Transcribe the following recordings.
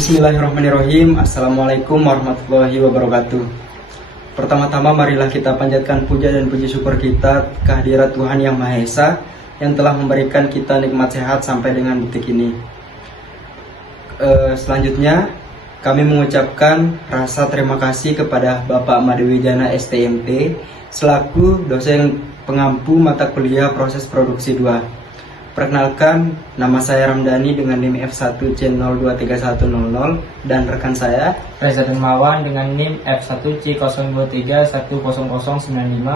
Bismillahirrahmanirrahim. Assalamualaikum warahmatullahi wabarakatuh. Pertama-tama marilah kita panjatkan puja dan puji syukur kita kehadirat Tuhan Yang Maha Esa yang telah memberikan kita nikmat sehat sampai dengan detik ini. Selanjutnya kami mengucapkan rasa terima kasih kepada Bapak Madhwijana STMT selaku dosen pengampu mata kuliah proses produksi 2. Perkenalkan, nama saya Ramdhani dengan NIM F1C023100 dan rekan saya Reza Dermawan dengan NIM F1C023100095.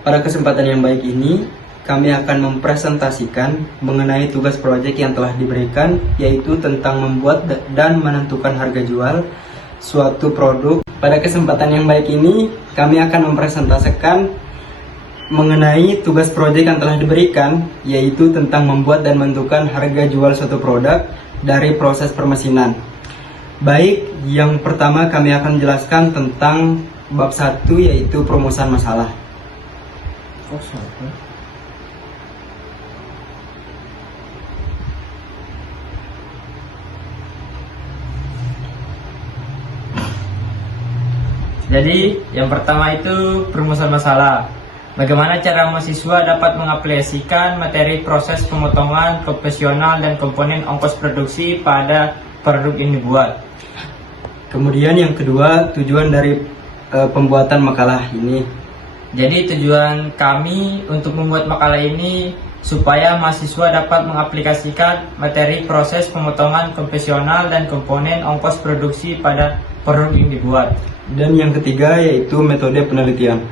Pada kesempatan yang baik ini, kami akan mempresentasikan mengenai tugas proyek yang telah diberikan, yaitu tentang membuat dan menentukan harga jual suatu produk. Pada kesempatan yang baik ini, kami akan mempresentasikan mengenai tugas proyek yang telah diberikan, yaitu tentang membuat dan menentukan harga jual suatu produk dari proses permesinan. Baik, yang pertama kami akan menjelaskan tentang bab 1, yaitu perumusan masalah. Jadi, yang pertama itu perumusan masalah. Bagaimana cara mahasiswa dapat mengaplikasikan materi proses pemotongan konvensional dan komponen ongkos produksi pada produk yang dibuat. Kemudian yang kedua, tujuan dari pembuatan makalah ini. Jadi tujuan kami untuk membuat makalah ini supaya mahasiswa dapat mengaplikasikan materi proses pemotongan konvensional dan komponen ongkos produksi pada produk yang dibuat. Dan yang ketiga yaitu metode penelitian.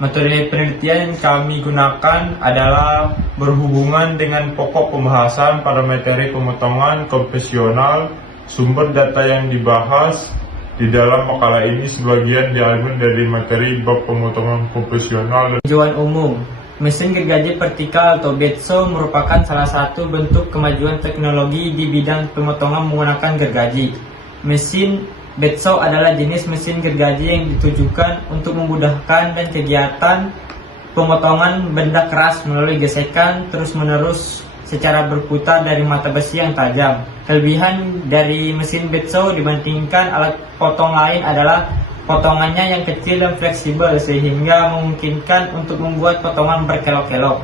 Metode penelitian yang kami gunakan adalah berhubungan dengan pokok pembahasan pada materi pemotongan konvensional. Sumber data yang dibahas di dalam makalah ini sebagian diambil dari materi bab pemotongan konvensional. Tujuan umum, mesin gergaji vertikal atau BETSO merupakan salah satu bentuk kemajuan teknologi di bidang pemotongan menggunakan gergaji. Mesin BETSO adalah jenis mesin gergaji yang ditujukan untuk memudahkan dan kegiatan pemotongan benda keras melalui gesekan terus-menerus secara berputar dari mata besi yang tajam. Kelebihan dari mesin BETSO dibandingkan alat potong lain adalah potongannya yang kecil dan fleksibel sehingga memungkinkan untuk membuat potongan berkelok-kelok.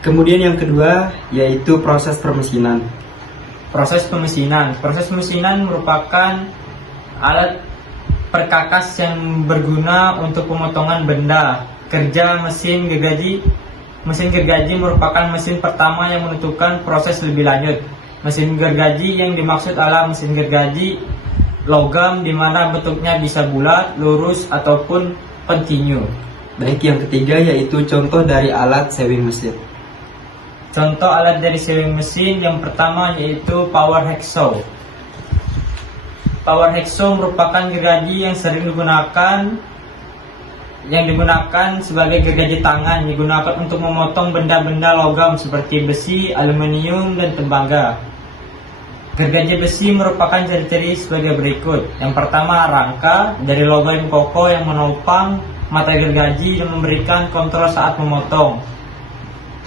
Kemudian yang kedua yaitu proses permesinan. Proses pemesinan merupakan alat perkakas yang berguna untuk pemotongan benda. Kerja mesin gergaji merupakan mesin pertama yang menentukan proses lebih lanjut. Mesin gergaji yang dimaksud adalah mesin gergaji logam di mana bentuknya bisa bulat, lurus ataupun kontinu. Baik, yang ketiga yaitu contoh dari alat sewing mesin. Contoh alat dari sewing mesin yang pertama yaitu power hacksaw. Power hacksaw merupakan gergaji yang sering digunakan sebagai gergaji tangan, digunakan untuk memotong benda-benda logam seperti besi, aluminium, dan tembaga. Gergaji besi merupakan ciri-ciri sebagai berikut. Yang pertama, rangka dari logam kokoh yang menopang mata gergaji dan memberikan kontrol saat memotong.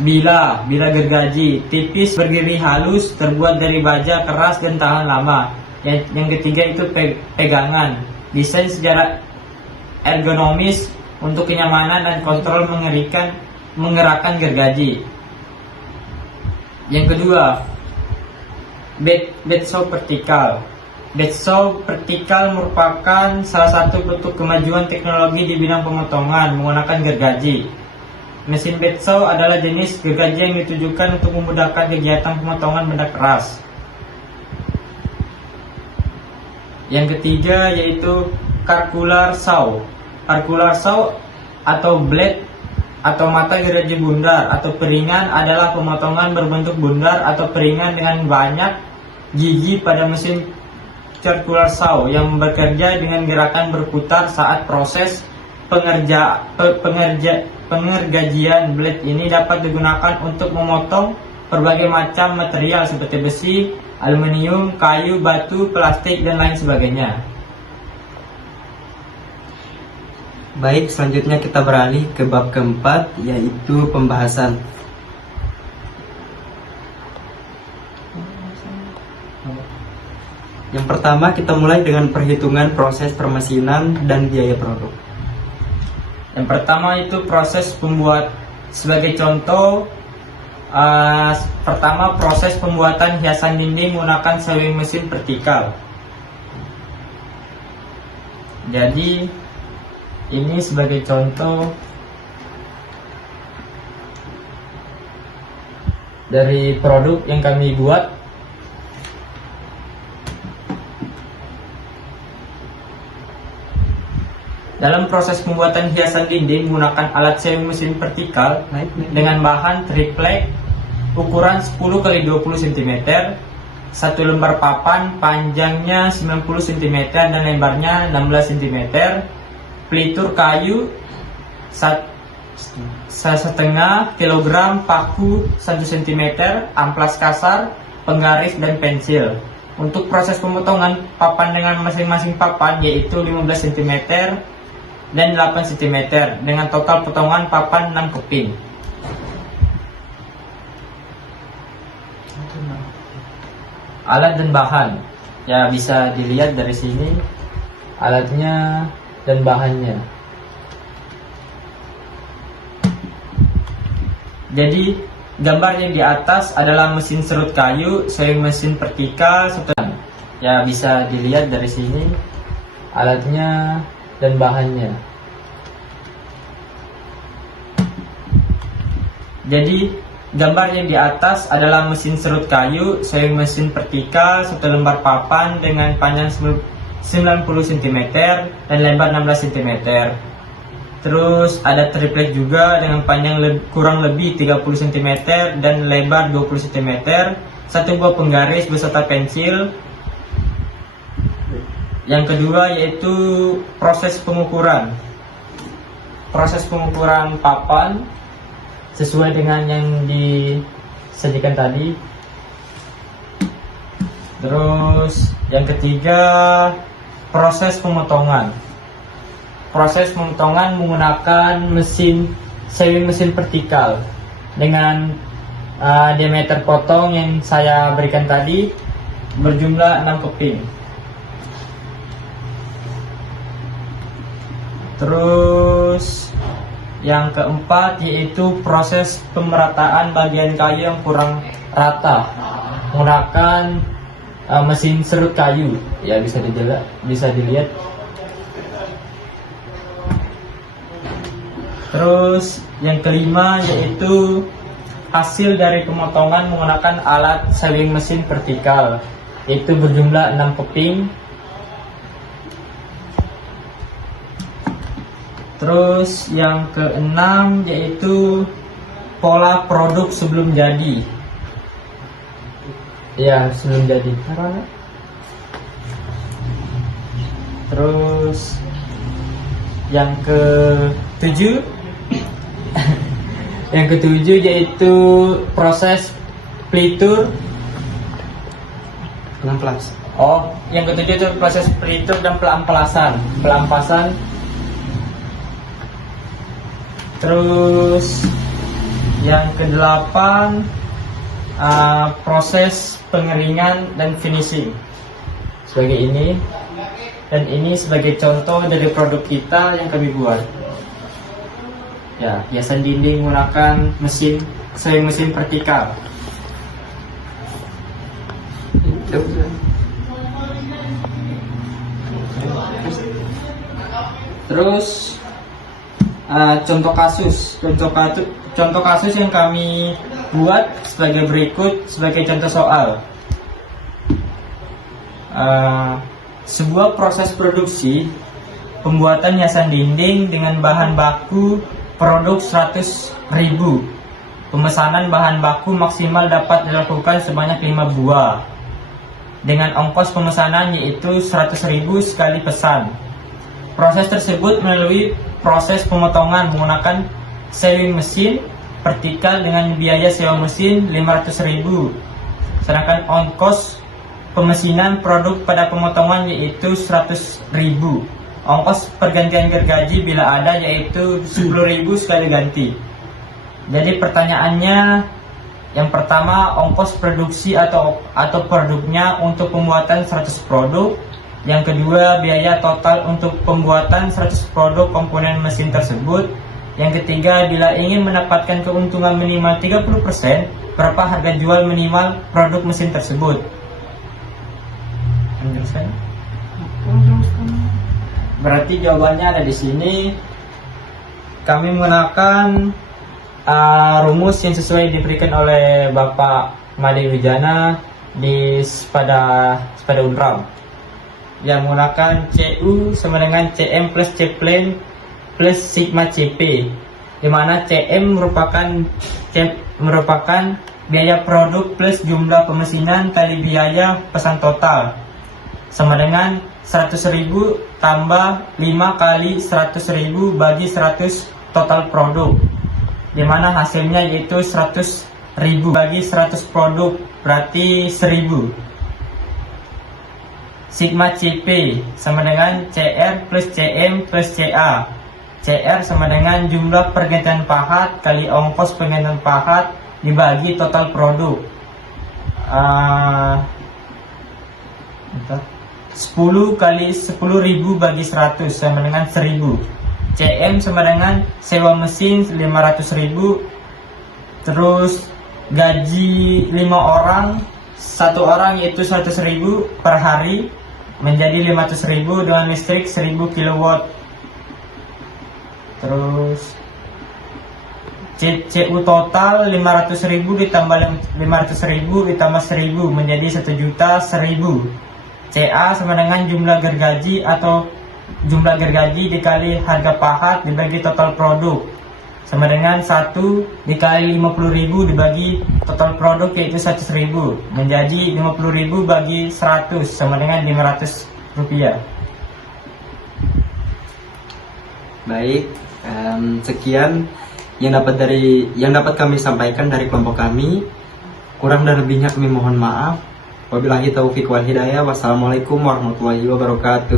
Bila gergaji tipis berdiri halus, terbuat dari baja keras dan tahan lama. Yang ketiga itu pegangan, desain secara ergonomis untuk kenyamanan dan kontrol menggerakkan gergaji. Yang kedua, BETSO vertikal. BETSO vertikal merupakan salah satu bentuk kemajuan teknologi di bidang pemotongan menggunakan gergaji. Mesin BETSO adalah jenis gergaji yang ditujukan untuk memudahkan kegiatan pemotongan benda keras. Yang ketiga yaitu circular saw. Circular saw atau blade atau mata gergaji bundar atau piringan adalah pemotongan berbentuk bundar atau piringan dengan banyak gigi pada mesin circular saw yang bekerja dengan gerakan berputar saat proses pengergajian. Blade ini dapat digunakan untuk memotong berbagai macam material seperti besi, aluminium, kayu, batu, plastik, dan lain sebagainya. Baik, selanjutnya kita beralih ke bab keempat, yaitu pembahasan. Yang pertama kita mulai dengan perhitungan proses permesinan dan biaya produk. Yang pertama itu proses pembuat. Sebagai contoh, pertama proses pembuatan hiasan dinding menggunakan sewing mesin vertikal. Jadi ini sebagai contoh dari produk yang kami buat. Dalam proses pembuatan hiasan dinding menggunakan alat sewing mesin vertikal dengan bahan triplek ukuran 10 x 20 cm, satu lembar papan panjangnya 90 cm dan lebarnya 16 cm, pelitur kayu 1,5 kg, paku 1 cm, amplas kasar, penggaris dan pensil. Untuk proses pemotongan papan dengan masing-masing papan yaitu 15 cm dan 8 cm dengan total potongan papan 6 keping. Alat dan bahan ya bisa dilihat dari sini alatnya dan bahannya. Jadi gambar yang di atas adalah mesin serut kayu, sewing mesin vertikal, ya bisa dilihat dari sini alatnya dan bahannya. Jadi gambar yang di atas adalah mesin serut kayu, sewing mesin vertikal, satu lembar papan dengan panjang 90 cm dan lebar 16 cm. Terus ada triplek juga dengan panjang kurang lebih 30 cm dan lebar 20 cm, satu buah penggaris beserta pensil. Yang kedua yaitu proses pengukuran. Proses pengukuran papan sesuai dengan yang disediakan tadi. Terus yang ketiga proses pemotongan. Proses pemotongan menggunakan sewing mesin vertikal dengan diameter potong yang saya berikan tadi berjumlah 6 keping. Terus yang keempat yaitu proses pemerataan bagian kayu yang kurang rata menggunakan mesin serut kayu. Ya bisa dilihat. Terus yang kelima yaitu hasil dari pemotongan menggunakan alat sewing mesin vertikal, yaitu berjumlah 6 keping. Terus yang keenam yaitu pola produk sebelum jadi. Ya, sebelum jadi. Terus yang ketujuh yang ketujuh yaitu proses pelitur Pelamplas. yang ketujuh itu proses pelitur dan pelampasan. Terus yang kedelapan proses pengeringan dan finishing sebagai ini. Dan ini sebagai contoh dari produk kita yang kami buat. Ya, hiasan dinding menggunakan sewing mesin vertikal. Terus contoh kasus yang kami buat sebagai berikut sebagai contoh soal. Sebuah proses produksi pembuatan hiasan dinding dengan bahan baku produk 100.000. Pemesanan bahan baku maksimal dapat dilakukan sebanyak 5 buah dengan ongkos pemesanan yaitu 100.000 sekali pesan. Proses tersebut melalui proses pemotongan menggunakan sewing mesin vertikal dengan biaya sewa mesin 500.000. Sedangkan ongkos pemesinan produk pada pemotongan yaitu 100.000. Ongkos pergantian gergaji bila ada yaitu 10.000 sekali ganti. Jadi pertanyaannya, Yang pertama, ongkos produksi atau produknya untuk pembuatan 100 produk. Yang kedua, biaya total untuk pembuatan 100 produk komponen mesin tersebut. Yang ketiga, bila ingin mendapatkan keuntungan minimal 30%, berapa harga jual minimal produk mesin tersebut? Berarti jawabannya ada di sini. Kami menggunakan rumus yang sesuai diberikan oleh Bapak Made Wijana pada Unram, yang menggunakan CU sama dengan CM plus C plane plus sigma CP, di mana CM merupakan biaya produk plus jumlah pemesinan kali biaya pesan total, sama dengan 100.000 tambah 5 kali 100.000 bagi 100 total produk, di mana hasilnya yaitu 100.000 bagi 100 produk berarti 1000. Sigma CP sama dengan CR plus CM plus CA. CR sama dengan jumlah pergantian pahat kali ongkos pergantian pahat dibagi total produk. 10 kali 10.000 bagi 100 sama dengan 1000. CM sama dengan sewa mesin 500.000, terus gaji 5 orang, 1 orang yaitu 100.000 per hari menjadi 500.000 dengan listrik 1000 kW. Terus CU total 500.000 ditambah 500.000 ditambah 1000 menjadi 1.100.000. CA sama dengan jumlah gergaji atau jumlah gergaji dikali harga pahat dibagi total produk, sama dengan 1 dikali 50.000 dibagi total produk yaitu 100.000 menjadi 50.000 bagi 100 sama dengan 500 rupiah. Baik, sekian yang dapat kami sampaikan dari kelompok kami. Kurang dan lebihnya kami mohon maaf. Wabillahi taufiq wal hidayah. Wassalamualaikum warahmatullahi wabarakatuh.